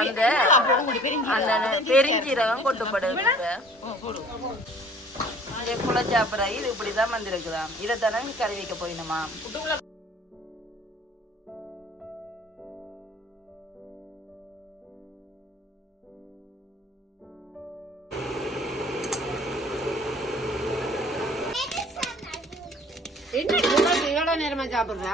அந்த அந்த பெருஞ்சீரகம் கொட்டுப்படுது இந்த குலச்சாப்பிடாய் இது இப்படிதான் வந்திருக்குதாம். இதை தானே கறி வைக்க போயினுமா? என்ன இவ்வளவு நேரமா சாப்பிடுறா?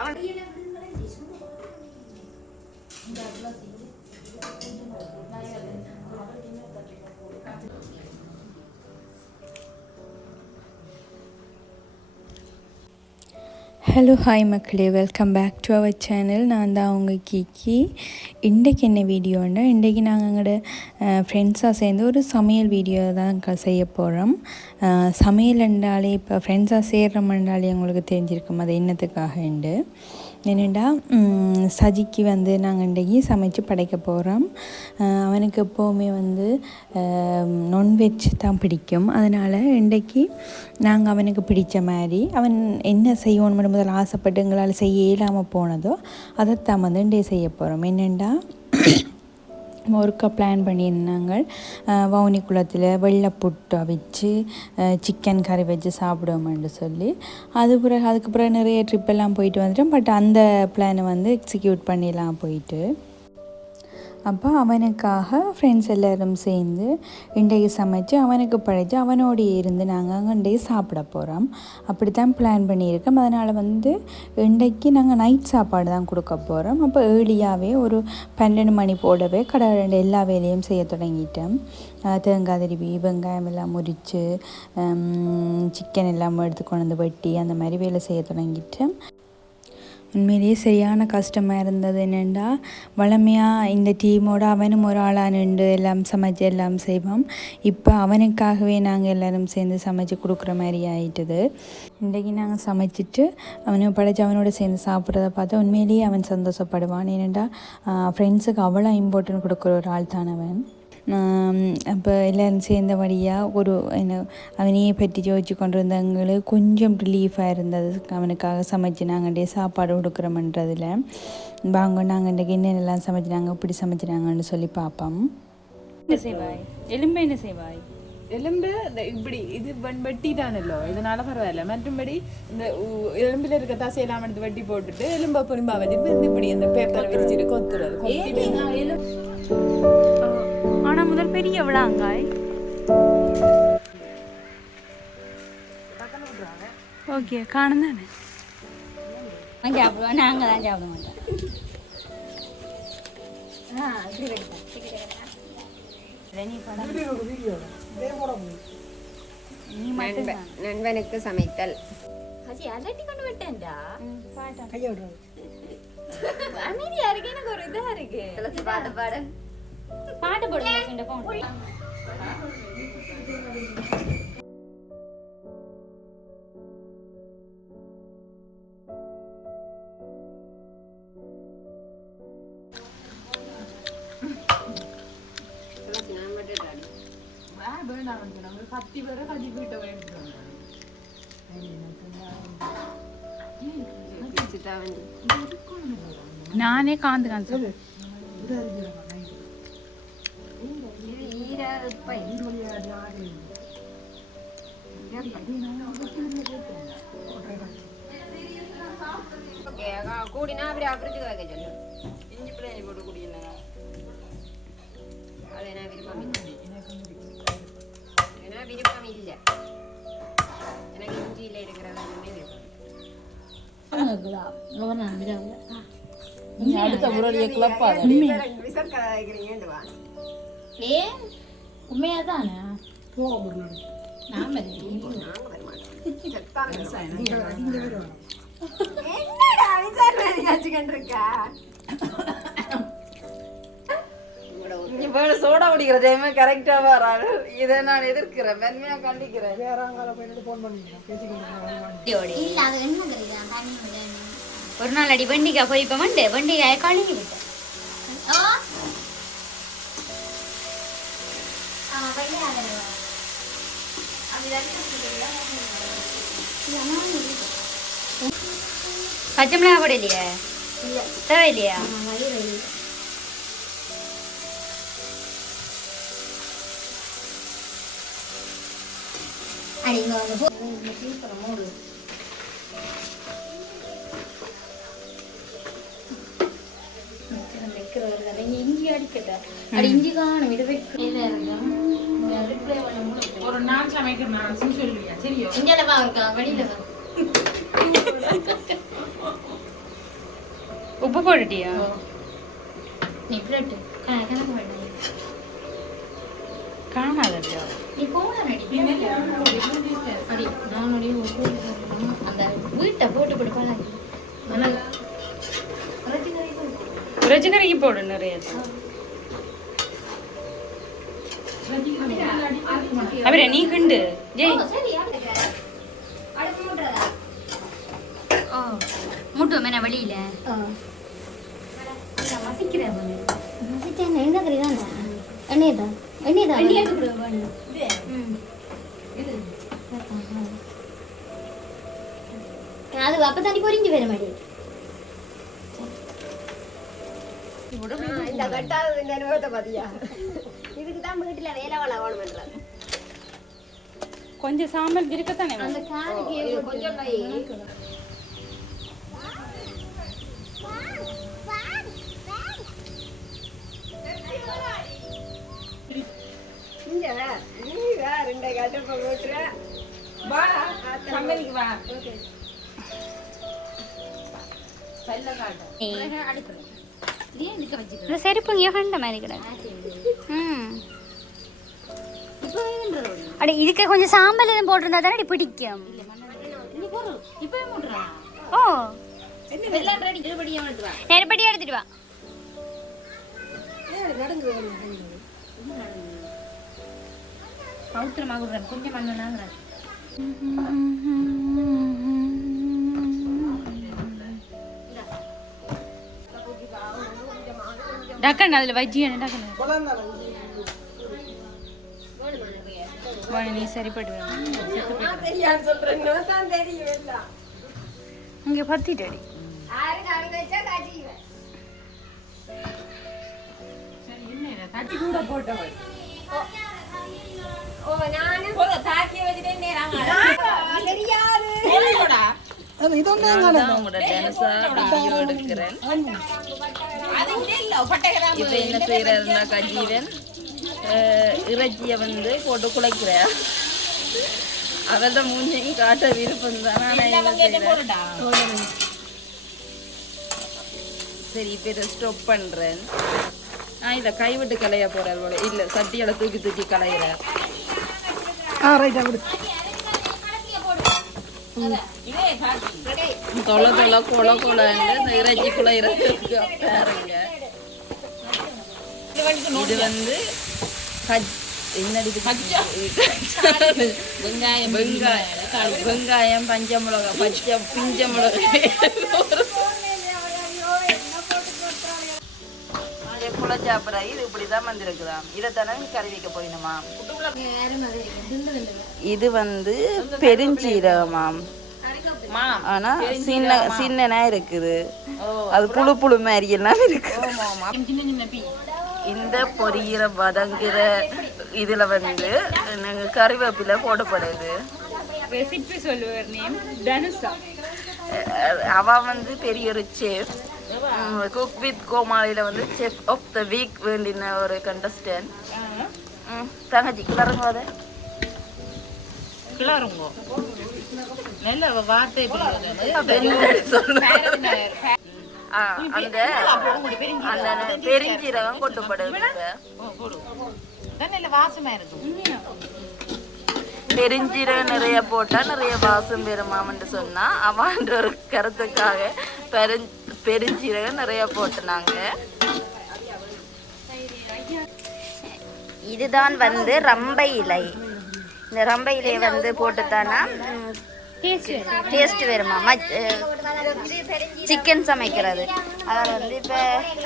ஹலோ ஹாய் மக்களே. Welcome back to our channel நான் தான் அவங்க கீக்கி இன்றைக்கு என்ன வீடியோன்னா இன்றைக்கு நாங்கள் எங்களோட ஃப்ரெண்ட்ஸாக சேர்ந்து ஒரு சமையல் வீடியோ தான் க- செய்ய போகிறோம் சமையல் என்றாலே இப்போ ஃப்ரெண்ட்ஸாக சேர்றோம்ன்றாலே உங்களுக்கு தெரிஞ்சிருக்கும். அது என்னத்துக்காக உண்டு என்னென்னா சஜிக்கு வந்து நாங்கள் இன்றைக்கி சமைச்சு படைக்க போகிறோம் அவனுக்கு எப்போவுமே வந்து நான்வெஜ் தான் பிடிக்கும். அதனால் இன்றைக்கு நாங்கள் அவனுக்கு பிடிச்ச மாதிரி அவன் என்ன செய்யணும் முதல்ல ஆசைப்பட்டு எங்களால் செய்ய இயலாமல் போனதோ அதைத்தான் வந்து இன்றைய செய்ய போகிறோம் என்னென்னா ஒருக்கா பிளான் பண்ணியிருந்தாங்க. வவுனி குளத்தில் வெள்ளை புட்டு அவிச்சு சிக்கன் கறி வச்சு சாப்பிடுவோம்னு சொல்லி. அது பிறகு அதுக்கு பிறகு நிறைய ட்ரிப்பெல்லாம் போயிட்டு வந்துட்டோம். பட் அந்த பிளானை வந்து எக்ஸிக்யூட் பண்ணிடலாம் போயிட்டு. அப்போ அவனுக்காக ஃப்ரெண்ட்ஸ் எல்லோரும் சேர்ந்து இன்றைக்கு சமைச்சு அவனுக்கு படைச்சு அவனோடயே இருந்து நாங்கள் அங்கே இன்றைக்கு சாப்பிட போகிறோம் அப்படி தான் பிளான் பண்ணியிருக்கோம். அதனால் வந்து இன்றைக்கு நாங்கள் நைட் சாப்பாடு தான் கொடுக்க போகிறோம் அப்போ ஏர்லியாகவே ஒரு பன்னெண்டு மணி போடவே கடை ரெண்டு எல்லா வேலையும் செய்ய தொடங்கிட்டோம். அஹ் தேங்காய் திருவி வெங்காயம் எல்லாம் முறித்து சிக்கன் எல்லாம் எடுத்து கொண்டு வந்து வெட்டி அந்த மாதிரி வேலை செய்ய தொடங்கிட்டேன் உண்மையிலேயே சரியான கஷ்டமாக இருந்தது. என்னென்னா வளமையாக இந்த டீமோட அவனும் ஒரு ஆளாக நின்று எல்லாம் சமைச்சு எல்லாம் செய்வோம். இப்போ அவனுக்காகவே நாங்கள் எல்லோரும் சேர்ந்து சமைச்சு கொடுக்குற மாதிரி ஆயிட்டுது. இன்றைக்கி நாங்கள் சமைச்சிட்டு அவனை படைச்சு அவனோட சேர்ந்து சாப்பிட்றத பார்த்தா உண்மையிலேயே அவன் சந்தோஷப்படுவான். ஏனெண்டா ஃப்ரெண்ட்ஸுக்கு அவ்வளோ இம்பார்ட்டன்ட் கொடுக்குற ஒரு ஆள் தான் அவன். அப்போ எல்லோரும் சேர்ந்தபடியாக ஒரு என்ன அவனையே பற்றி யோசிச்சு கொண்டு வந்த கொஞ்சம் ரிலீஃபாக இருந்தது அவனுக்காக சமைச்சு நாங்கள் சாப்பாடு கொடுக்குறோமன்றதில் வாங்க நாங்கள் இன்றைக்கு என்னென்னலாம் சமைச்சினாங்க இப்படி சமைச்சினாங்கன்னு சொல்லி பார்ப்போம் என்ன செய்வாய் எலும்பு என்ன செய்வாய் எலும்பு இப்படி இது வெட்டி தானല്ലോ இதனால பரவாயில்ல. மற்றும்படி இந்த எலும்புல இருக்க தசையெல்லாம் எடுத்து வெட்டி போட்டுட்டு எலும்ப புரிம்பா வச்சுட்டு இந்த இப்படி இந்த பேப்பர் விரிச்சிட்டு கொத்துறது கொத்தி ஆனா முதல் பெரிய விழாங்காய் ஓகே காணும் தானே சாப்பிடுவோம் நாங்கள் தான் சாப்பிட மாட்டோம். நண்பனுக்கு சமைத்தல் அலட்டி கொண்டு விட்டேன்டா அமைதியா இருக்கு எனக்கு ஒரு இதா இருக்கு பாட்டு பாடு பாட்டு போடுங்க நானே காந்து காந்து கூடினா அப்புறம் அப்புறத்துக்கு வைக்க சொல்லு. இஞ்சி பிள்ளைங்க போட்டு குடிக்கணும் அது என்ன விருப்பம் இல்லை. ஏன்னா விருப்பம் இல்லை. எனக்கு இஞ்சியில் இருக்கிறது ஒன்றுமே விருப்பம் இல்லை. அடுத்த கலாய்க்கிறீங்கன்னு வா. ஏ உண்மையா தானே சோடா குடிக்கிற டைமே கரெக்டாக வராது இதை நான் எதிர்க்கிறேன் மென்மையாக கண்டிக்கிறேன். இல்ல அது என்ன தெரியுதா? தண்ணி விட ஒரு நாள் அடி வண்டிக்காய் போய் இப்போ மண்டு வண்டிக்காயை கழுவி விட்டேன் பச்சை மிளகா கூட இல்லையா? தேவையில்லையா? அடிங்க அடி இங்க வாங்க போ இஞ்சி அடிக்கட்டா அடி இஞ்சி காணும் இது ஒரு நாள் சமைக்கிற நான் சொல்லுவியா? சரியோ? இஞ்சால வா இருக்கா? வழியில வா. உப்பு போட்டுட்டியா? நீ பிளட் கணக்கு வேண்டாம் அடி நானுடைய அந்த வீட்டை போட்டு போட்டு பழகி நல்லா ரஜிகரைக்கு போடு நிறைய அவரே நீ கிண்டு. ஜெய். முட்டு மேன வழியில. என்ன கறிதான் எண்ணெய்தான் எண்ணெய்தான் அது அப்ப பொறிஞ்சு வர பாத்தியா? இதுக்கு தான் வீட்டுல வேலை வேலை வேணும்ன்றாங்க கொஞ்சம் சாம்பல் இருக்கத்தானே அந்த காலுக்கு கொஞ்சம் ரெண்டை கட்டப்ப போட்டுற. வா, கம்பெனிக்கு வா. பல்ல காட்டு. இதே நிக்க வச்சுக்கிறேன் இந்த செருப்பு இங்கே கண்ட மாதிரி கிடக்கு. அட இதுக்கு கொஞ்சம் சாம்பல் எதுவும் போட்டிருந்தா தானே பிடிக்கும். ஓ. எல்லாம் ரெடி இருபடியா எடுத்து வா. நெருப்படி எடுத்துட்டு வா. டக்கன் அதில் வஜ்ஜியான டக்கன் நீ சரிப்பட்டு. இங்கே பத்திட்டடி என்ன செய்யறாருனாக்கா ஜீவன் அஹ், இறைச்சியை வந்து போட்டு குலைக்கிறார் அவர்த மூஞ்சையும் காட்ட விருப்பம் தான். சரி இப்ப ஸ்டாப் பண்றேன். நான் இதை கைவிட்டு களைய போறார் போல. இல்ல சட்டியால தூக்கி தூக்கி களையிறார் தொலை தொலை கொல கொலன்னு இந்த இறைச்சி குழையிறதுக்கு பாருங்க இது வந்து என்னடி? வெங்காயம் வெங்காயம். வெங்காயம் பஞ்ச மிளகா பச்சை பிஞ்ச சாப்பிட்ற இது இப்படிதான் வந்திருக்குதாம் இதை தானே கறி வைக்க இது வந்து பெருஞ்சீரகமாம். ஆனா சின்ன சின்னனா இருக்குது. அது புழு புழு மாதிரி எல்லாம் இருக்கு இந்த பொரியிற வதங்குற இதுல வந்து நாங்க கறிவேப்பிலை போடப்படுது. ரெசிபி சொல்லுவார் நேம் தனுஷா. அஹ் அவ வந்து பெரிய ஒரு செஃப் குக் வித் கோமாளியில வந்து செஃப் ஆஃப் த வீக் வேண்டின ஒரு கண்டஸ்டன்ட் தங்கச்சி கிளறுங்க அதை. கிளறுங்க. நல்ல வார்த்தை அந்த அந்த பெருஞ்சீரகம் கொட்டுப்படுது பெருஞ்சீரகம் நிறைய போட்டா நிறைய வாசம் பெறுமாம்னு சொன்னா அவன்ற ஒரு கருத்துக்காக பெருஞ் பெருஞ்சீரகம் நிறைய போட்டுனாங்க. இதுதான் வந்து ரம்பை இலை. இந்த ரம்பை இலையை வந்து போட்டுத்தானா? டேஸ்ட் வருமா சிக்கன் சமைக்கிறது. அதில் வந்து இப்போ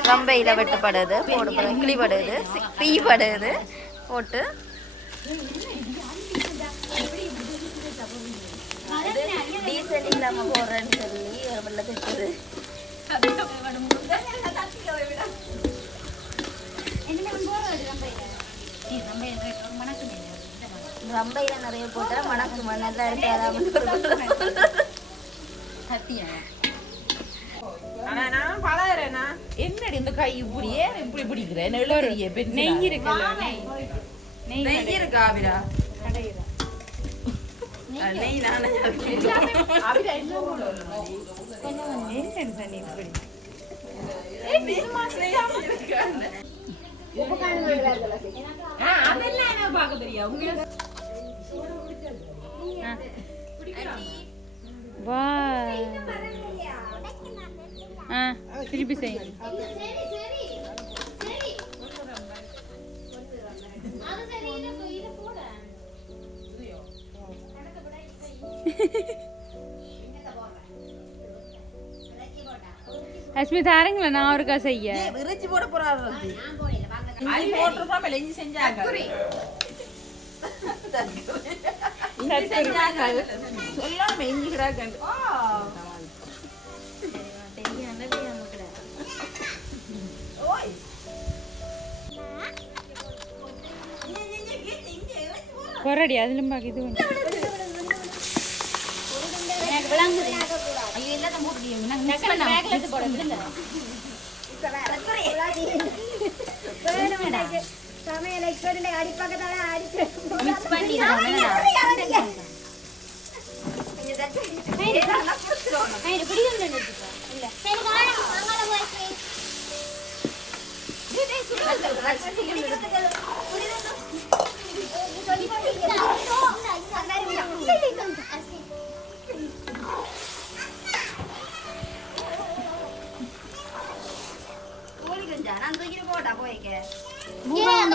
ரம்பை இலை இட்லி படுது பீ படுது போட்டு. டீசல் இல்லாமல் போடுறேன்னு சொல்லி ஒரு வெள்ளை திட்டுது ரம்பையில நிறைய போட்டா மணக்குமா நல்லா இருக்காதா ஆனா நான் பழகிறேன்னா என்னடி இந்த கை இப்படியே இப்படி பிடிக்கிறேன் நெய் இருக்குல்ல நெய். நெய் நெய் இருக்கா ஆவிரா நெய் நானே என்ன தண்ணி வா. ஆ திருப்பி செய். அஸ்மி தாரங்களா நான் ஒருக்கா செய்ய. இறைச்சி போட போறாரு இஞ்சி செஞ்சாங்க. சொல்லாம இஞ்சி கிடாக்கண்டு ஓய் கொரடி அதிலும் பாக்க இது கொஞ்சம் சமையல் எக்ஸ்பர்ட் அடிப்பக்கத்தால அடிச்சு மிக்ஸ் பண்ணி நான்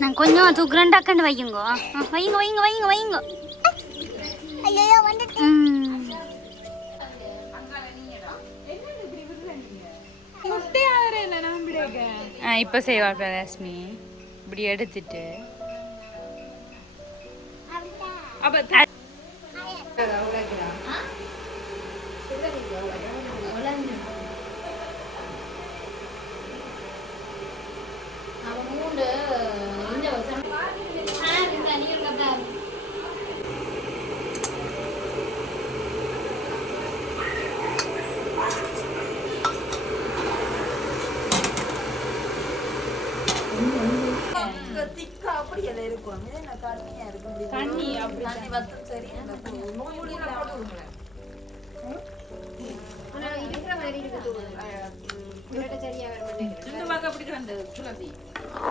நான் கொஞ்சம் தூக்குறேன் டக்குன்னு வையுங்க. வையுங்க வையுங்க வையுங்க வையுங்க. இப்போ செய்வா ரஷ்மி. இப்படி எடுத்துட்டு. திக்கா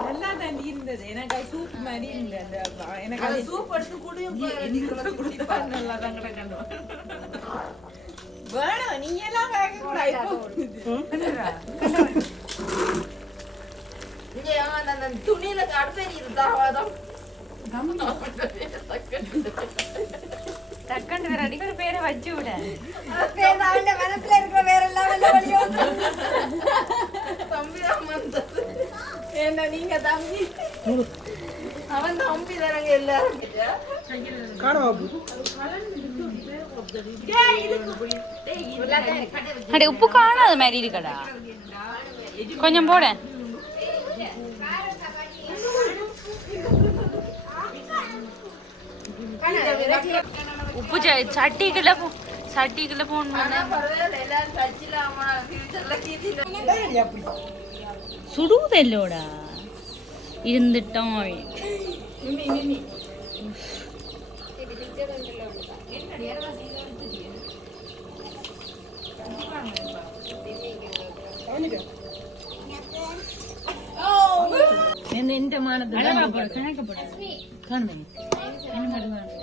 நல்லா தாண்டி இருந்தது. எனக்கு அது சூப் மாதிரி இல்லை. அந்த எனக்கு அது சூப் எடுத்து குடிப்பா நல்லா தான் கிடக்கணும். வேணும் நீ எல்லாம் கேட்க அந்த துணியில அடுத்த டக்குன்னு வேற அடிக்கிற பேரை வச்சு விட. அவன் மனசுல இருக்கிற வேற எல்லாம் வெளியே தம்பிதான் வந்தது. ஏன்னா நீங்க தம்பி? அவன் தம்பி தானங்க எல்லாரும் அடே உப்பு காணாத மாதிரி இருக்கடா. கொஞ்சம் போட. உப்பு ச- சட்டிக்குள்ள போ சட்டிக்குள்ள கீதியில சுடுவதல்லோடா இருந்துட்டோம் அளவா போடு, கணக்கு போடு. காணுமே. என்ன மாதிரி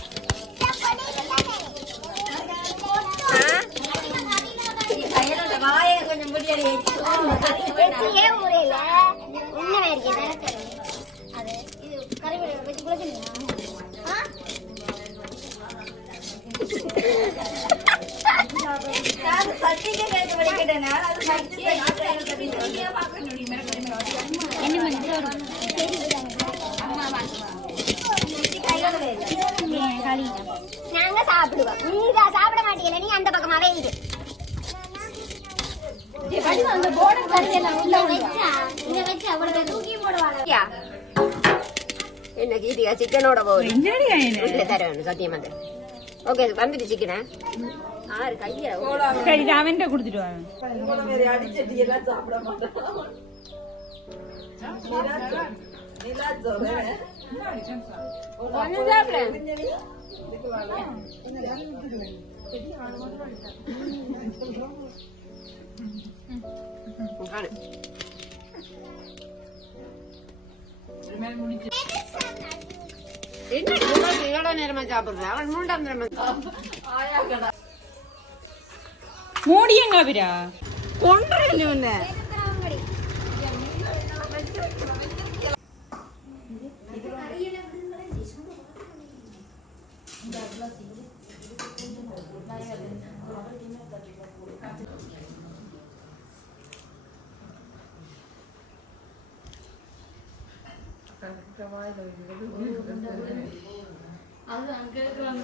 நாங்க சாப்பிடுவோம். நீ சாப்பிட மாட்டீங்க நீ அந்த பக்கமாவே இருக்கு இருக்குது அது இது கறி வச்சு குளிக்கணுமா நாங்க சாப்பிடுவோம் நீங்க சாப்பிட அந்த பக்கமாவே இரு இதை வச்சு அவ்வளவு தூக்கி போடுவாங்க என்ன கீதியா சிக்கனோட போகுது வீட்டுல தரேன் சத்தியமா தரேன் ஓகே வந்துட்டு சிக்கனா ஆறு கையில. சரி அவன்கிட்ட கொடுத்துட்டு வாங்க என்ன இவ்வளவு இவ்வளவு நேரமா சாப்பிடுறேன் அவன் மூன்றாம் நேரமா மூடியங்க அபிரா கொண்டுறேன் உன்னை அது அங்கே இருக்கிறாங்க